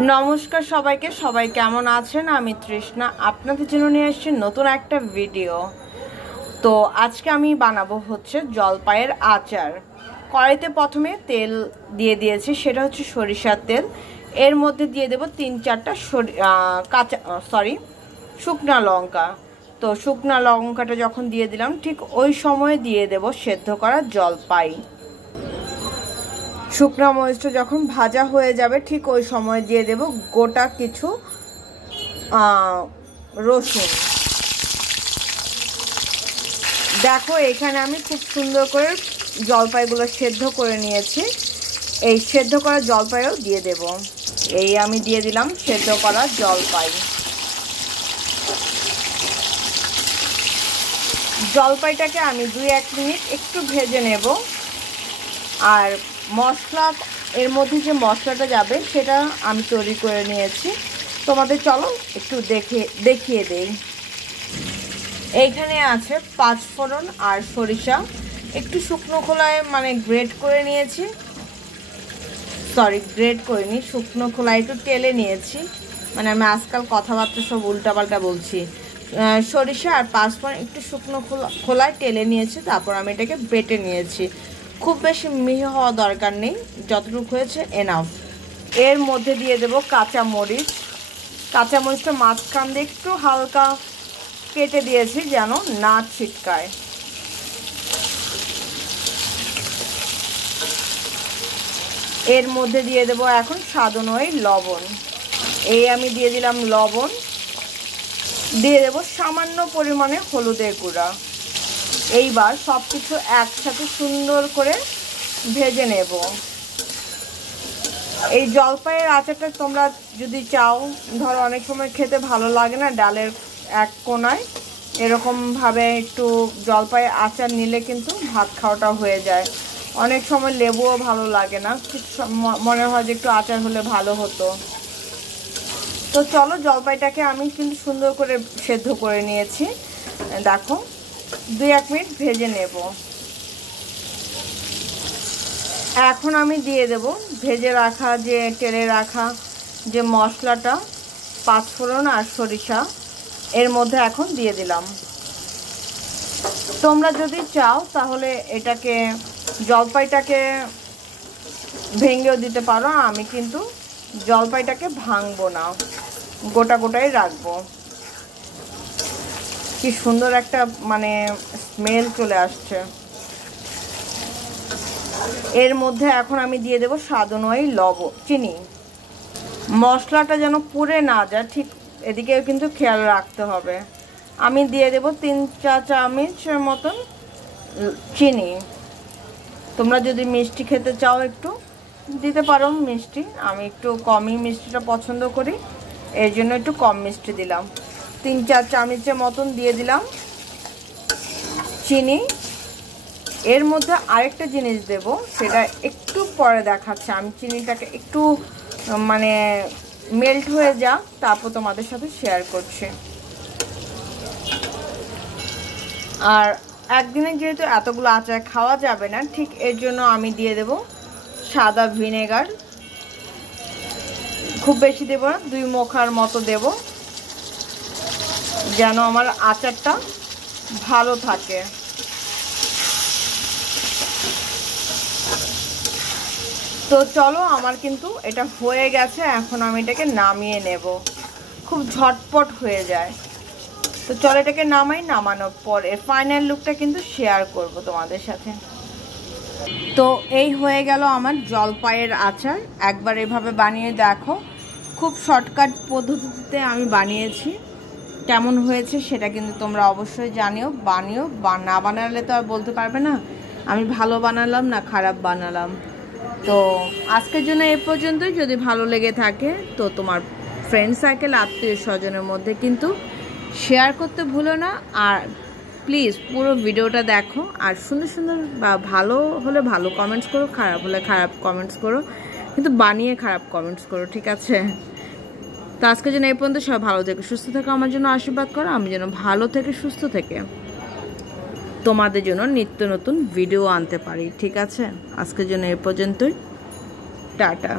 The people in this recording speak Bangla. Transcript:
নমস্কার সবাইকে, সবাই কেমন আছেন? আমি তৃষ্ণা আপনাদের জন্য নিয়ে এসেছি নতুন একটা ভিডিও। তো আজকে আমি বানাবো হচ্ছে জলপাইয়ের আচার। কড়াইতে প্রথমে তেল দিয়ে দিয়েছি, সেটা হচ্ছে সরিষার তেল। এর মধ্যে দিয়ে দেব 3-4টা শুকনা লঙ্কা। তো শুকনা লঙ্কাটা যখন দিয়ে দিলাম, ঠিক ওই সময় দিয়ে দেব সেদ্ধ করা জলপাই। শুকনো মরিচটা যখন ভাজা হয়ে যাবে, ঠিক ওই সময় দিয়ে দেব গোটা কিছু রসুন। দেখো, এখানে আমি খুব সুন্দর করে জলপাইগুলো সেদ্ধ করে নিয়েছি। এই সেদ্ধ করা জলপাইও দিয়ে দেব। এই আমি দিয়ে দিলাম সেদ্ধ করা জলপাই। জলপাইটাকে আমি 2-1 মিনিট একটু ভেজে নেব। আর মশলা, এর মধ্যে যে মশলাটা যাবে সেটা আমি তৈরি করে নিয়েছি। তোমাদের চলো একটু দেখিয়ে দেই। এইখানে আছে 5 ফোড়ন আর সরিষা, একটু শুকনো খোলায় গ্রেট করে নিয়েছি। গ্রেট করিনি, শুকনো খোলায় একটু টেলে নিয়েছি। আমি আজকাল কথাবার্তা সব উল্টাপাল্টা বলছি। সরিষা আর 5 ফোড়ন একটু শুকনো খোলায় টেলে নিয়েছি, তারপর আমি এটাকে বেটে নিয়েছি। খুব বেশি মিহি হওয়া দরকার নেই, যতটুকু হয়েছে এনাফ। এর মধ্যে দিয়ে দেব কাঁচামরিচ। কাঁচামরিচটা মাঝখান দিয়ে একটু হালকা কেটে দিয়েছি যেন না ছিটকায়। এর মধ্যে দিয়ে দেব এখন স্বাদ অনুযায়ী লবণ। এই আমি দিয়ে দিলাম লবণ। দিয়ে দেব সামান্য পরিমাণে হলুদের গুঁড়া। এইবার সব কিছু একসাথে সুন্দর করে ভেজে নেব। এই জলপাইয়ের আচারটা তোমরা যদি চাও, ধরো অনেক সময় খেতে ভালো লাগে না, ডালের এক কোনায় এরকমভাবে একটু জলপাইয়ের আচার নিলে কিন্তু ভাত খাওয়াটা হয়ে যায়। অনেক সময় লেবুও ভালো লাগে না, মনে হয় যে একটু আচার হলে ভালো হতো। তো চলো, জলপাইটাকে আমি কিন্তু সুন্দর করে সেদ্ধ করে নিয়েছি। দেখো, 2-1 মিনিট ভেজে নেব। এখন আমি দিয়ে দেব ভেজে রাখা, যে টেলে রাখা যে মশলাটা, 5 ফোড়ন আর সরিষা এর মধ্যে এখন দিয়ে দিলাম। তোমরা যদি চাও তাহলে এটাকে, জলপাইটাকে ভেঙেও দিতে পারো। আমি কিন্তু জলপাইটাকে ভাঙবো না, গোটা গোটাই রাখবো। কি সুন্দর একটা স্মেল চলে আসছে। এর মধ্যে এখন আমি দিয়ে দেব স্বাদ অনুযায়ী চিনি। মশলাটা যেন পুড়ে না যায়, ঠিক এদিকেও কিন্তু খেয়াল রাখতে হবে। আমি দিয়ে দেব 3-4 চামচের মতন চিনি। তোমরা যদি মিষ্টি খেতে চাও একটু দিতে পারো মিষ্টি। আমি একটু কমই মিষ্টিটা পছন্দ করি, এর জন্য একটু কম মিষ্টি দিলাম। 3-4 চামচের মতন দিয়ে দিলাম চিনি। এর মধ্যে আরেকটা জিনিস দেব, সেটা একটু পরে দেখাচ্ছে। আমি চিনিটাকে একটু মেল্ট হয়ে যাক, তারপর তোমাদের সাথে শেয়ার করছি। আর একদিনে যেহেতু এতগুলো আচার খাওয়া যাবে না, ঠিক এর জন্য আমি দিয়ে দেব সাদা ভিনেগার। খুব বেশি দেব না, 2 মুখার মতো দেব, যেন আমার আচারটা ভালো থাকে। তো চলো, আমার কিন্তু এটা হয়ে গেছে। এখন আমি এটাকে নামিয়ে নেব। খুব ঝটপট হয়ে যায়। তো চলো এটাকে নামানোর পরে ফাইনাল লুকটা কিন্তু শেয়ার করব তোমাদের সাথে। তো এই হয়ে গেল আমার জলপাইয়ের আচার। একবার এভাবে বানিয়ে দেখো, খুব শর্টকাট পদ্ধতিতে আমি বানিয়েছি। কেমন হয়েছে সেটা কিন্তু তোমরা অবশ্যই জানিও। না বানালে তো আর বলতে পারবে না আমি ভালো বানালাম না খারাপ বানালাম। তো আজকের জন্য এ পর্যন্তই। যদি ভালো লেগে থাকে তো তোমার ফ্রেন্ড সার্কেল, আত্মীয় স্বজনের মধ্যে কিন্তু শেয়ার করতে ভুলো না। আর প্লিজ পুরো ভিডিওটা দেখো। আর সুন্দর সুন্দর বা ভালো হলে ভালো কমেন্টস করো, খারাপ হলে খারাপ কমেন্টস করো, কিন্তু বানিয়ে খারাপ কমেন্টস করো, ঠিক আছে? তো আজকের জন্য এই পর্যন্ত। সব ভালো থেকে সুস্থ থাকো, আমার জন্য আশীর্বাদ করো। আমি যেন ভালো থেকে সুস্থ থেকে তোমাদের জন্য নিত্য নতুন ভিডিও আনতে পারি, ঠিক আছে? আজকের জন্য এই পর্যন্তই। টাটা।